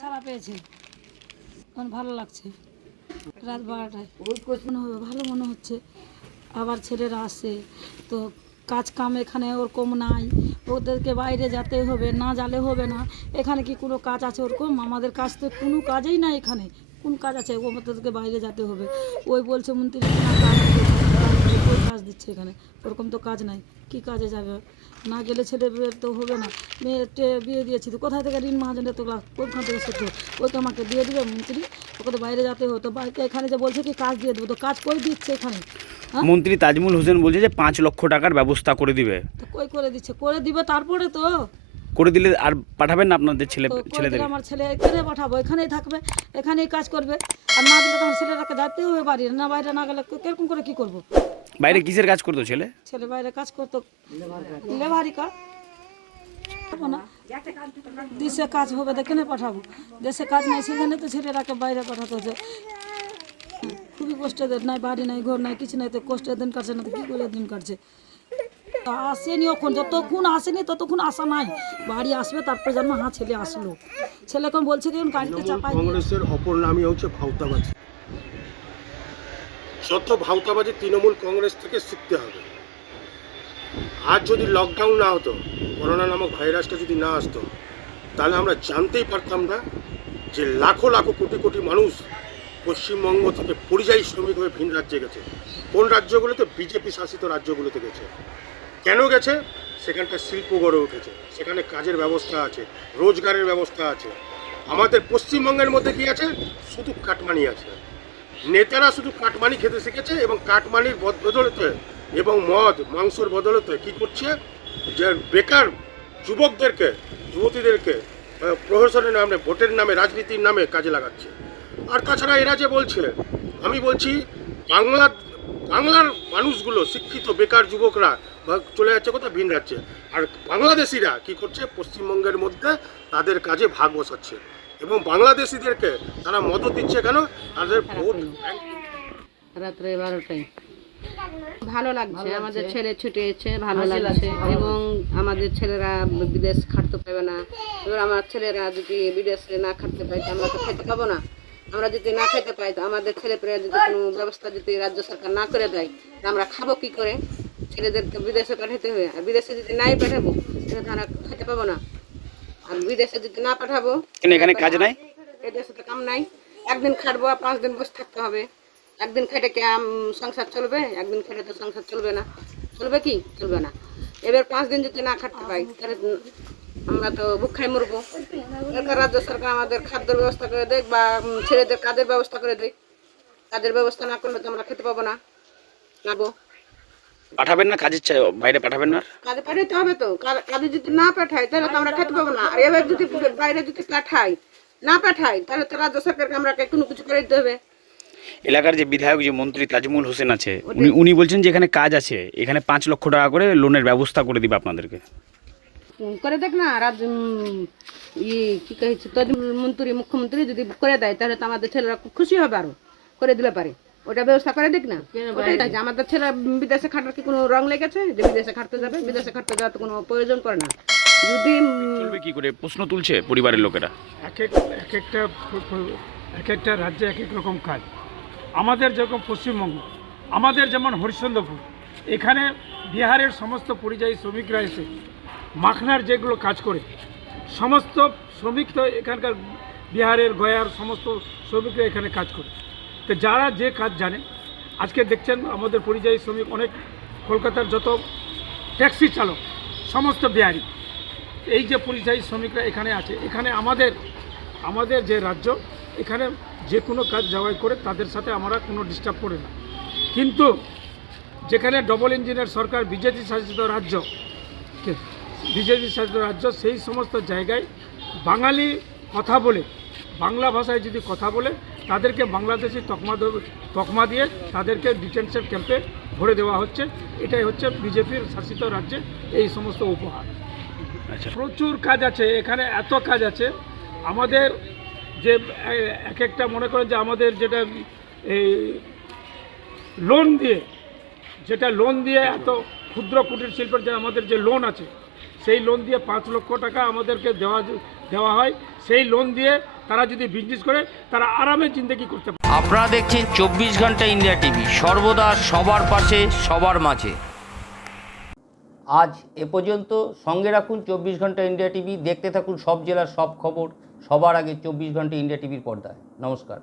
ছাড়া পেয়েছে। এখন ভালো লাগছে। রাত বারোটায়। মনে হবে, ভালো মনে হচ্ছে। আবার ছেলেরা আসে তো কাজ কাম এখানে ওরকম নাই। ওদেরকে বাইরে যেতে হবে, না জালে হবে না। এখানে কি কোনো কাজ আছে ওরকম? আমাদের কাজ তো কোনো কাজেই নাই এখানে। কোন কাজ আছে? ওদেরকে বাইরে যেতে হবে। ওই বলছে, মন্ত্রী, না, কাজ ওই কাজ দিচ্ছে এখানে। ওরকম তো কাজ নাই। কি কাজে যাবে? না গেলে ছেলে তো হবে না। মেয়েটে বিয়ে দিয়েছি তো কোথায় থেকে ঋণ মহাজনের তো কোথাও থেকে ওই তো আমাকে দিয়ে দিবে মন্ত্রী। ওকে তো বাইরে যেতে হতো বাড়িতে এখানে যে বলছে কি কাজ দিয়ে দেবো? তো কাজ কই দিচ্ছে এখানে। হ্যাঁ? মন্ত্রী তাজমুল হোসেন বলছে যে পাঁচ লক্ষ টাকার ব্যবস্থা করে দিবে। তো কই করে দিচ্ছে? করে দিবে তারপরে তো। করে দিলে আর পাঠাবেন না আপনাদের ছেলে তো করে ছেলেদের? দিলে আমার ছেলে এখানে পাঠাবো এখানেই থাকবে এখানেই কাজ করবে। আর না দিলে তো আমার ছেলেটাকে যাতে হবে বাড়ি না বাইরে না গেলে কীরকম করে কি করব? বাইরে কিসের কাজ করতো ছেলে? ছেলে বাইরে কাজ করতো। লেবারি কাজ। না। দেশে কাজ হবে তো কেন পাঠাবো। দেশে কাজ নাই সেখানে তো ছেলেরাকে বাইরে পাঠাতে হচ্ছে। খুবই কষ্টের নাই বাড়ি নাই ঘর নাই কিছু নাই তো কষ্টের দিন কাটছে না তো কী করে দিন কাটছে? আসেনি ওখন। যতক্ষণ আসেনি ততক্ষণ আসা নাই। বাড়ি আসবে তারপরে জানব হ্যাঁ ছেলে আসলো। ছেলে এখন বলছে কি গাড়িতে চাপাই কংগ্রেসের অপর নামই হচ্ছে ভাওতাবাজি। যত ভাওতাবাজি তৃণমূল কংগ্রেস থেকে শিখতে হবে। আজ যদি লকডাউন না হতো করোনা নামক ভাইরাসটা যদি না আসতো তাহলে আমরা জানতেই পারতাম না যে লাখো লাখো কোটি কোটি মানুষ পশ্চিমবঙ্গ থেকে পরিযায়ী শ্রমিক হয়ে ভিন রাজ্যে গেছে। কোন রাজ্যগুলোতে? বিজেপি শাসিত রাজ্যগুলোতে গেছে। কেন গেছে? সেখানকার শিল্প গড়ে উঠেছে। সেখানে কাজের ব্যবস্থা আছে, রোজগারের ব্যবস্থা আছে। আমাদের পশ্চিমবঙ্গের মধ্যে কি আছে? শুধু কাটমানি আছে। নেতারা শুধু কাটমানি খেতে শিখেছে এবং কাটমানির বদ- বদলতে এবং মদ, মাংসর বদলতে কি করছে? যে বেকার যুবকদেরকে, যুবতীদেরকে প্রহসনের নামে, ভোটের নামে, রাজনীতির নামে কাজে লাগাচ্ছে। আর তাছাড়া এরা যে বলছে, আমি বলছি, বাংলা বাংলার মানুষগুলো শিক্ষিত বেকার যুবকরা চলে যাচ্ছে কোথাও ভিন রাজ্যে। আর বাংলাদেশিরা কি করছে? পশ্চিমবঙ্গের মধ্যে তাদের কাজে ভাগ বসাচ্ছে। এবং বাংলাদেশিদেরকে তারা মদত দিচ্ছে কেন? তাদের ভোট রাত্রে বারোটায় ভালো লাগছে। আমাদের ছেলে ছুটেছে ভালো লাগছে। এবং আমাদের ছেলেরা বিদেশ খাটতে পারবে না। এবার আমার ছেলেরা যদি বিদেশে না খাটতে তো আমরা তো খেতে পাবো না। আমরা যদি না খেতে পাই তো আমাদের ছেলে পেলে যদি কোনো ব্যবস্থা যদি রাজ্য সরকার না করে দেয় তো আমরা খাব কি করে? ছেলেদেরকে বিদেশে পাঠাতে হবে। আর বিদেশে যদি নাই পাঠাবো তাহলে তো আমরা খেতে পাবো না। আর বিদেশে যদি না পাঠাবো কেন এখানে কাজ নাই? এই দেশে তো কাম নাই। একদিন খাটবো আর পাঁচ দিন বসে থাকতে হবে। একদিন খেটে কি সংসার চলবে? একদিন খেটে তো সংসার চলবে না। চলবে কি? চলবে না। এবার পাঁচ দিন যদি না খাটতে পাই তাহলে আমরা তো ভুক্ষায় মরবো। সরকার রাজ্য সরকার আমাদের খাদ্যের ব্যবস্থা করে দেয় বা ছেলেদের কাজের ব্যবস্থা করে দেয় কাজের ব্যবস্থা না করলে তো আমরা খেতে পাবো না। নাবো পাঠাবেন না? কাজের চা- বাইরে পাঠাবেন না? কাজে পাঠাইতে হবে তো। কাজে যদি না পাঠাই তাহলে তো আমরা খেতে পাবো না। আর এবার যদি বাইরে যদি পাঠাই না পাঠাই তাহলে তো রাজ্য সরকারকে আমরা কোনো কিছু করে দিতে হবে। এলাকার যে বিধায়ক যে মন্ত্রী তাজমুল হোসেন আছে উনি উনি বলছেন যে এখানে কাজ আছে। এখানে পাঁচ লক্ষ টাকা করে লোনের ব্যবস্থা করে দিবে আপনাদেরকে। করে দেখ না রাজ ই কি কহেছে মন্ত্রী মুখ্যমন্ত্রী যদি করে দেয় তাহলে তো আমাদের ছেলেরা খুব খুশি হবে আরও করে দিলে পারে। ওটা ব্যবস্থা করে দেখ না। ওটাই আমাদের ছেলে বিদেশে খাটার কি কোনো রং লেগেছে? যে বিদেশে খাটতে যাবে বিদেশে খাটতে যাওয়ার তো কোনো প্রয়োজন করে না। যদি চলবে কি করে? প্রশ্ন তুলছে পরিবারের লোকেরা। এক এক এক একটা এক একটা রাজ্যে এক এক রকম কাজ। আমাদের যেরকম পশ্চিমবঙ্গ আমাদের যেমন হরিশ্চন্দ্রপুর এখানে বিহারের সমস্ত পরিযায়ী শ্রমিকরা এসে মাখনার যেগুলো কাজ করে, সমস্ত শ্রমিক তো এখানকার বিহারের, গয়ার সমস্ত শ্রমিকরা এখানে কাজ করে। তো যারা যে কাজ জানে, আজকে দেখছেন আমাদের পরিযায়ী শ্রমিক অনেক, কলকাতার যত ট্যাক্সি চালক, সমস্ত বিহারি। এই যে পরিযায়ী শ্রমিকরা এখানে আছে, এখানে আমাদের আমাদের যে রাজ্য, এখানে যে কোনো কাজ যাওয়াই করে তাদের সাথে আমরা কোনো ডিস্টার্ব করি না। কিন্তু যেখানে ডবল ইঞ্জিনের সরকার, বিজেপি শাসিত রাজ্য বিজেপি শাসিত রাজ্য সেই সমস্ত জায়গায় বাঙালি কথা বলে বাংলা ভাষায় যদি কথা বলে তাদেরকে বাংলাদেশি তকমা তকমা দিয়ে তাদেরকে ডিটেনশন ক্যাম্পে ভরে দেওয়া হচ্ছে। এটাই হচ্ছে বিজেপির শাসিত রাজ্যে এই সমস্ত উপহার। আচ্ছা। প্রচুর কাজ আছে এখানে এত কাজ আছে। আমাদের যে এক একটা মনে করেন যে আমাদের যেটা এই লোন দিয়ে যেটা লোন দিয়ে এত ক্ষুদ্র কুটির শিল্পের যে আমাদের যে লোন আছে সেই লোন দিয়ে পাঁচ লক্ষ টাকা আমাদেরকে দেওয়া দেওয়া হয়। সেই লোন দিয়ে তারা যদি বিজনেস করে তারা আরামে জিন্দগি করতে পারে। আপনারা দেখছেন চব্বিশ ঘণ্টা ইন্ডিয়া টিভি সর্বদা সবার পাশে সবার মাঝে। আজ এ পর্যন্ত সঙ্গে রাখুন চব্বিশ ঘণ্টা ইন্ডিয়া টিভি দেখতে থাকুন সব জেলার সব খবর সবার আগে চব্বিশ ঘণ্টা ইন্ডিয়া টিভির পর্দায়। নমস্কার।